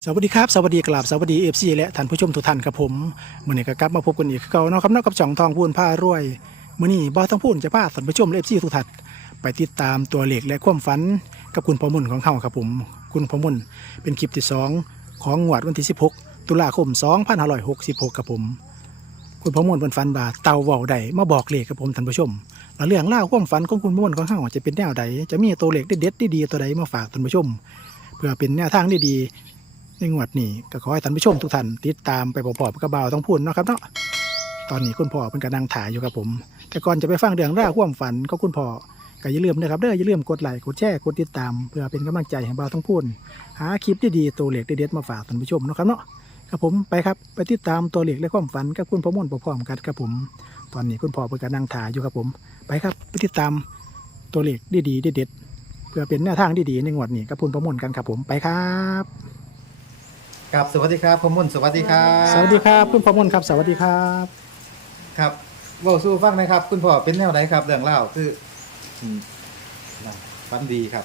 สวัสดีครับสวัสดีกราบสวัสดีFCและท่านผู้ชมทุกท่านครับผมมื้อนี้ก็กลับมาพบกันอีกคือเก่าเนาะครับเนาะกับช่องทองพูนผ้ารวยมื้อนี้บ่าวทองพูนจะพาท่านผู้ชมและ FC ทุกท่านไปติดตามตัวเลขและความฝันกับคุณพ่อมุ่นของเฮาครับผมคุณพ่อมุ่นเป็นคลิปที่2ของงวดวันที่16ตุลาคม2566ครับผมคุณพ่อมุ่นเพิ่นฝันว่าเต่าเว้าได้มาบอกเลขครับผมท่านผู้ชมแล้วเรื่องราวความฝันของคุณพ่อมุ่นของเฮาจะเป็นแนวใดจะมีตัวเลขเด็ดๆดีๆตัวใดมาฝากท่านผู้ชม เพื่อเป็นแนวทางที่ดีในงวดนี้ก็ขอให้ท่านผู้ชมทุกท่านติดตามไปพร้อมๆกับบ่าวต้องพูดเนาะครับเนาะตอนนี้คุณพ่อเป็นกำลังถ่ายอยู่ครับผมแต่ก่อนจะไปฟังเรื่องราวความฝันของคุณพ่อก็อย่าลืมนะครับอย่าลืมกดไลค์กดแชร์กดติดตามเพื่อเป็นกำลังใจให้บ่าวต้องพูดหาคลิปดีๆตัวเลขเด็ดๆมาฝากท่านผู้ชมเนาะครับเนาะครับผมไปครับไปติดตามตัวเลขและความฝันกับคุณพ่อม่วนพร้อมๆกันครับผมตอนนี้คุณพ่อเป็นกำลังถ่ายอยู่ครับผมไปครับไปติดตามตัวเลขดีๆเด็ดๆเพื่อเป็นแนวทางที่ดีในงวดนี้กับคุณพ่อม่วนกันครับผมไปครับครับสวัสดีครับผมมุ่นสวัสดีครับสวัสดีครับคุณพ่อม่วนครับสวัสดีครับครับเว้าสู้ฟังหนะครับ คุณพ่อเป็นแนวไหนครับเรื่องเล่าคืออืมฟันดีครับ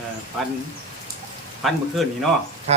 ฟันเมื่อคืนนี่เนาะครับ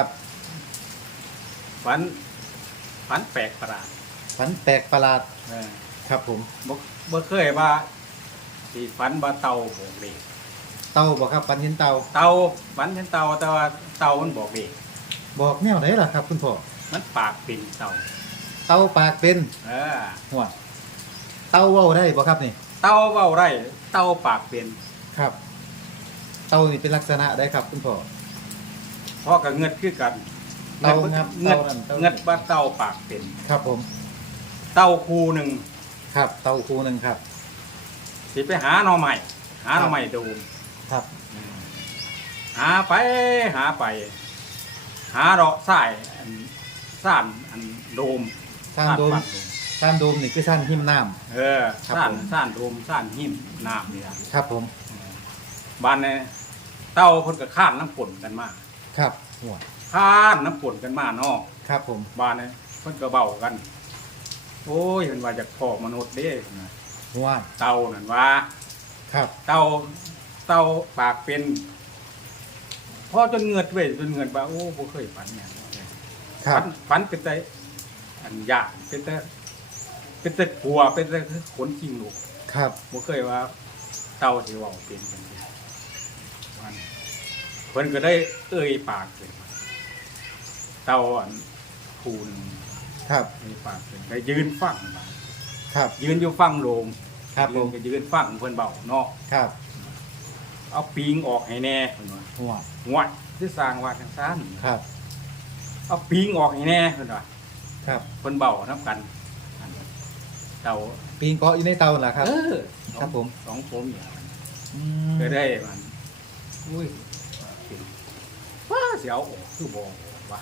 ฟันแปลกประหลาดฟันแปลกประหลาดเออครับผมบ่เคยว่าสิฟันว่าเต่าบอกเลขเต่าบอกครับฟันเห็นเต่าเต่าฟันเห็นเต่าแต่ว่าเต่ามันบอกเลขบอกแนวไหนล่ะครับคุณพ่อมันปากเป็นเต่าเต่าปากเป็นเออหัวเต่าเว้าได้บ่ครับนี่เต่าเว้าได้เต่าปากเป็นครับ เต่านี่เป็นลักษณะได้ครับคุณพ่อเพราะกับเงิดคือกันเต่างับเงิดเต่านั่นเต่านี่เงิดว่าเต่าปากเป็นครับผมเต่าคูหนึ่งครับเต่าคู่หนึ่งครับสิไปหาหน่อใหม่หาหน่อใหม่ดูครับหาไปหาไป หาดอกสายอันซ่านอันโดมซ่านโดมบ้ซ่านโดมนี่คือซ่านหิมน้ำเออครับซ่านผมซ่านโดมซ่านหิมน้ำนี่ล่ะครับผมบ้านเนี่ยเต้าเพิ่นก็ข้านน้ำฝนกันมาครับหัวข้านน้ำฝนกันมาเนาะครับผมบ้านเนี่ยเพิ่นก็เบากัน โอ้ยเพิ่นว่าจากพ่อมนุษย์เด้นะหัวเต่านั่นว่าครับเต่าปากเป็นพ่อจนเงือดเว้ยจนเงือดว่าโอ้บ่เคยฝันเนี่ยครับฝันเป็นแต่อันยากเป็นแต่กลัวเป็นแต่ขนขิงลูกครับบ่เคยว่าเต่าสิเว้าเป็นจังซี่มันเพิ่นก็ได้เอ่ยปากขึ้นมาเต่าอันคูหนงครับเอ่ยปากขึ้นได้ยืนฟังมาครับยืนอยู่ฟังโลมครับผมก็ยืนฟังเพิ่นเบาเนาะครับเอาปิงออกให้แน่เพิ่นว่าหัวงวดที่สร้างว่าจังซั่นครับเอาปิงออกให้แน่เพิ่นว่าครับเพิ่นเบานํกันอันเต่าปีนเกาะอยู่ในเตาเหรอครับเออครับผมสองผมอย่างนั้นอืมก็ได้มันอุ้ยว้าเสียวออกคือบอกว่า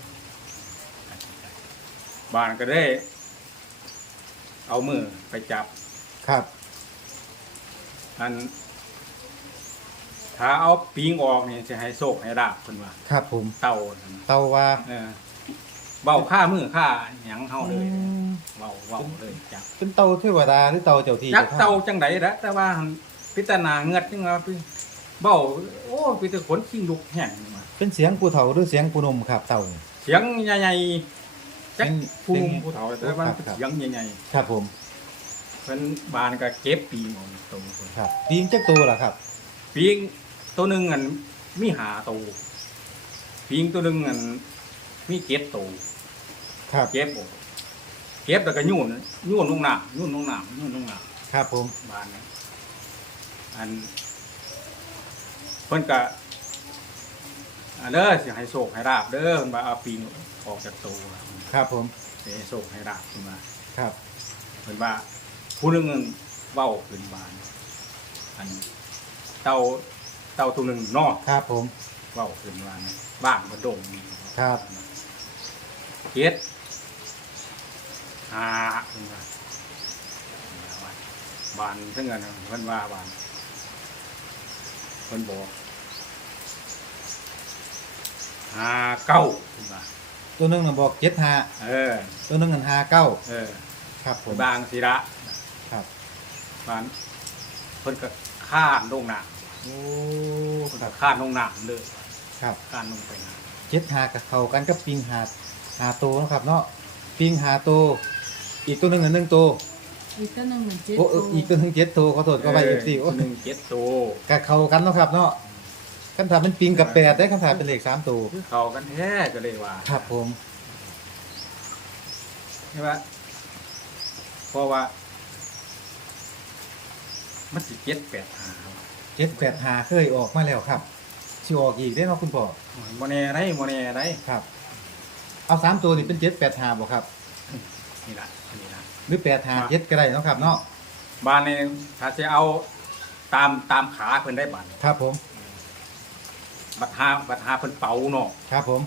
บ้านก็ได้ เอามือไปจับครับอันถ้าเอาปิงออกนี่จะให้โศกให้ราบคนว่าครับผมเต่านั่นน่ะเตาว่าเออเบาค่ามือค่าหยังเฮาเลยอืมเบาเลยจับเป็นเตาเทวดาหรือเตาเจ้าที่จักจ้ทงเต่าจังไดละแต่ว่าหั่นพิจารณาเงือดจังว่าพี่เบาโอ้พี่แต่ขนขิงลุกแห้งมาเป็นเสียงผู้เฒ่าหรือเสียงผู้หนุ่มครับเตาเสียงใหญ่ๆจักเป็นผู้หนุ่มผู้เฒ่าแต่ว่าครับเสียงใหญ่ครับผมๆเพิ่นบานก็เก็บปีงออกตรงคนครับปีนจักตัวเหรอครับปีงตัวหนึงอันมีหาตัวปีงตัวหนึงอันมีเก็บตัวครับเก็บออกเก็บแล้วก็โยนลงน้ำโยนลงน้ำโยนลงน้ำครับผมบานเนี่ยอันเพิ่นก็อันเด้อสิให้โศกให้ราบเด้อเพิ่นว่าเอาปีงออกจากตัวครับผมสิให้โศกให้ราบขึ้นมาครับเพิ่นว่าผู้หนึงเว้าขึ้นบานอันเต่าตัวหนึงเนาะครับผมเว้าขึ้นว่าบ้านบ่ดงนี่ครับเฮ็ดเพิ่นว่าบ้านเพิ่นกันเพิ่นว่าบ้านเพิ่นบอกเก้าเพิ่นว่าตัวหนึงน่ะบอก75 เออตัวหนึงนั่น59 เออครับผมบางศิระครับบ้านเพิ่นก็ข้านลงน้โอ้ำเพิ่นครัก็บข้านลงน้ำเลยครับข้านลงไปน้ 7-5กับเข้ากันกับปิงหาตัวเนาะครับเนาะปิงหาตัวอีกตัวหนึง1ตัวอีกตัวหนึ่งเหมือนเจ็ดโอ้อีกตัวหนึง7ตัวขอโทษก็ไป FC โอ้หนึ่งเจ็ดตัวก็เข้ากันเนาะครับเนาะคันถ้าเป็นปิงกับ8ได้คันถ้าเป็นเลข3ตัวคือเขากันแท้ก็เลยว่าครับผมใช่ปะเพราะว่ามันสิ785 785เคยออกมาแล้วครับสิออกอีกได้เนาะคุณพ่อโมเน่ไรโมเน่ไรครับเอา3ตัวนี่เป็น785บ่ครับนี่ละนี่ละหรือ857ก็ได้เนาะครับเนาะบ้านนี้ถ้าจะเอาตามขาเพิ่นได้บัตรครับผมบัตรหาเพิ่นเป๋าเนาะครับผม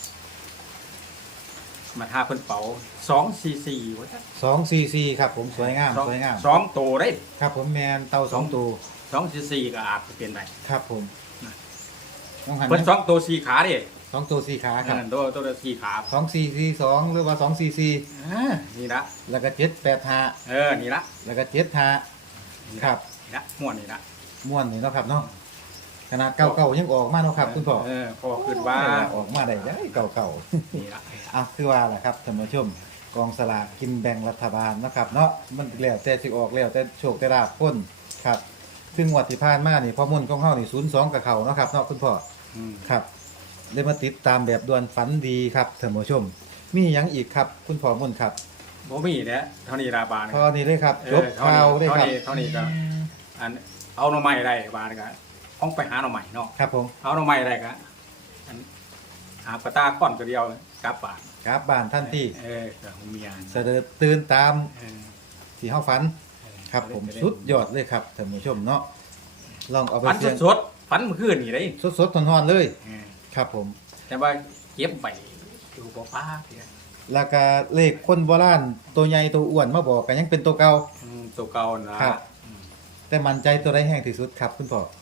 บัตรหาเพิ่นเป๋า244ว่าจัง 244ครับผมสวยงามสวยงามสองตัวได้ครับผมแมนเตา2ตัว 244ก็อาจจะเป็นได้ครับผมต้องหันเพิ่น2ตัว4ขาเด้ 2ตัว4ขาครับตัวละ4ขา 2442หรือว่า244 นี่ละแล้วก็785 นี่ละแล้วก็75ครับนี่ละม่วนนี่ละม่วนนี่เนาะครับเนาะขนาดเก่าๆยังออกมาเนาะครับคุณพ่อพอขึ้นว่าออกมาได้ยังเก่าๆนี่ละอ่ะคือว่าแหละครับท่านผู้ชมกองสลากกินแบ่งรัฐบาลนะครับเนาะมันแล้วแต่สิออกแล้วแต่โชคแต่ลาภพ้นครับซึ่งงวดที่ผ่านมานี่พ่อมุ่นของเฮานี่02กับเขาเนาะครับเนาะคุณพ่อครับเลยมาติดตามแบบด่วนฝันดีครับท่านผู้ชม มีหยังอีกครับคุณพ่อมุ่นครับบ่มีแล้วเท่านี้ลาบานพอนี้เลยครับจบเท่าข่าวเลยครับเท่านี้ก็อันเอาหน่อไม้ได้บานก็ต้องไปหาหน่อไม้เนาะครับผมเอาหน่อไม้ได้ก็อันหาปลาตาก้อนก็เดียวกลับบ้านกราบบ้านท่านที่กับเมียเสด็จตื่นตามเออที่เฮาฝันครับผมสุดยอดเลยครับท่านผู้ชมเนาะลองเอาไปฝันเสี่ยงสดๆฝันเมื่อคืนนี่ได้สดๆร้อนๆเลยเออครับผมแต่ว่าเก็บไปอยู่บ่ป้าเพียแล้วก็เลขคนโบราณตัวใหญ่ตัวอ้วนมาบอกกันยังเป็นตัวเก่าตัวเก่านะครับแต่มั่นใจตัวใดแห้งที่สุดครับคุณพ่อ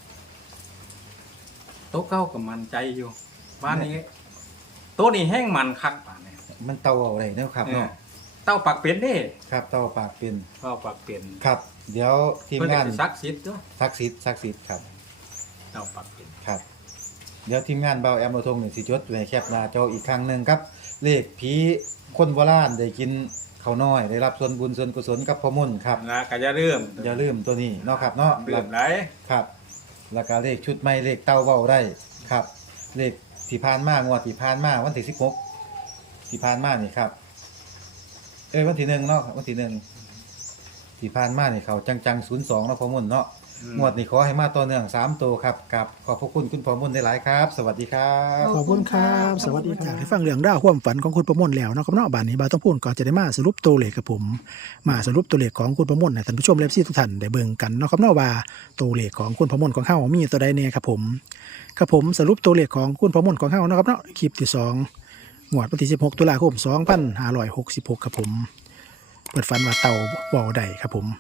ตัวเก่าก็มั่นใจอยู่บ้านนี้ตัวนี้แห้งมันคักป่านนี้มันเตาเอาได้เนาะครับเนาะเต้าปากเป็นเด้ครับเตาปากเป็นเต้าปากเป็นครับ เดี๋ยวทีมเพิ่นงานก็สิศักดิ์สิทธิ์เด้อศักดิ์สิทธิ์ครับเต้าปากเป็นครับ เดี๋ยวทีมงานเบาแอมโอทง1สิจดไว้ให้แคปหน้าจออีกครั้งหนึงครับ เลขผีคนโบราณได้กินข้าวน้อยได้รับส่วนบุญส่วนกุศลกับพ่อมุ่นครับนะก็อย่าลืมอย่าลืมตัวนี้เนาะครับเนาะลืมไหนครับแล้วก็เลขชุดใหม่เลขเต้าเว้าได้ครับ เลขที่ผ่านมางวดที่ผ่านมาวันที่16ที่ผ่านมานี่ครับวันที่1เนาะวันที่1ที่ผ่านมานี่เขาจังๆ02เนาะพ่อมุ่นเนาะงวดนี้ขอให้มาต่อเนื่อง3ตัวครับกับขอบพระคุณคุณพ่อมุ่นได้หลายครับ สวัสดีครับขอบคุณครับ สวัสดีครับที่ฟังเรื่องราวความฝันของคุณประมวลแล้วเนาะครับเนาะบานนี้บ่าวต้องพูดก็จะได้มาสรุปตัวเลขกับผม มาสรุปตัวเลขของคุณประมวลให้ท่านผู้ชมและพี่ทุกท่านได้เบิ่งกันเนาะครับเนาะว่าตัวเลขของคุณประมวลของเฮามีตัวใดแน่ครับผมครับผมสรุปตัวเลขของคุณประมวลของเฮาเนาะครับเนาะคลิปที่2งวดวันที่16ตุลาคม2566ครับผมเปิดฝันว่าเต่าบ่อใดครับผม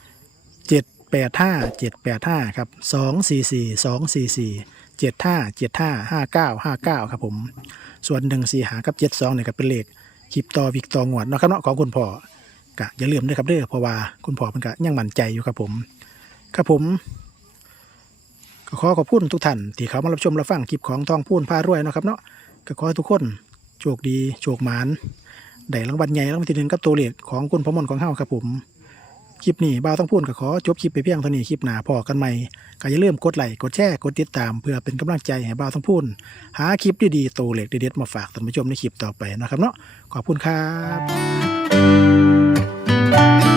785ครับ244 75 ครับผมส่วน145กับ72เนี่ยก็เป็นเลขคลิปต่อวิกต่องวดเนาะครับเนาะของคุณพ่อก็อย่าลืมด้วยครับเด้อเพราะว่าคุณพ่อเพิ่นก็ยังมั่นใจอยู่ครับผมครับผมก็ขอบคุณทุกท่านที่เข้ามารับชมรับฟังคลิปของทองพูนพารวยเนาะครับเนาะก็ขอให้ทุกคนโชคดีโชคหมานได้รางวัลใหญ่รางวัลที่1กับตัวเลขของคุณพ่อมนต์ของเฮาครับผมคลิปนี้บ่าวต้องพูดก็ขอจบคลิปไปเพียงเท่านี้คลิปหน้าพอกันใหม่ก็อย่าลืมกดไลค์กดแชร์กดติดตามเพื่อเป็นกำลังใจให้บ่าวต้องพูดหาคลิปดีๆตัวเลขเด็ดๆมาฝากท่านผู้ชมในคลิปต่อไปนะครับเนาะขอบคุณครับ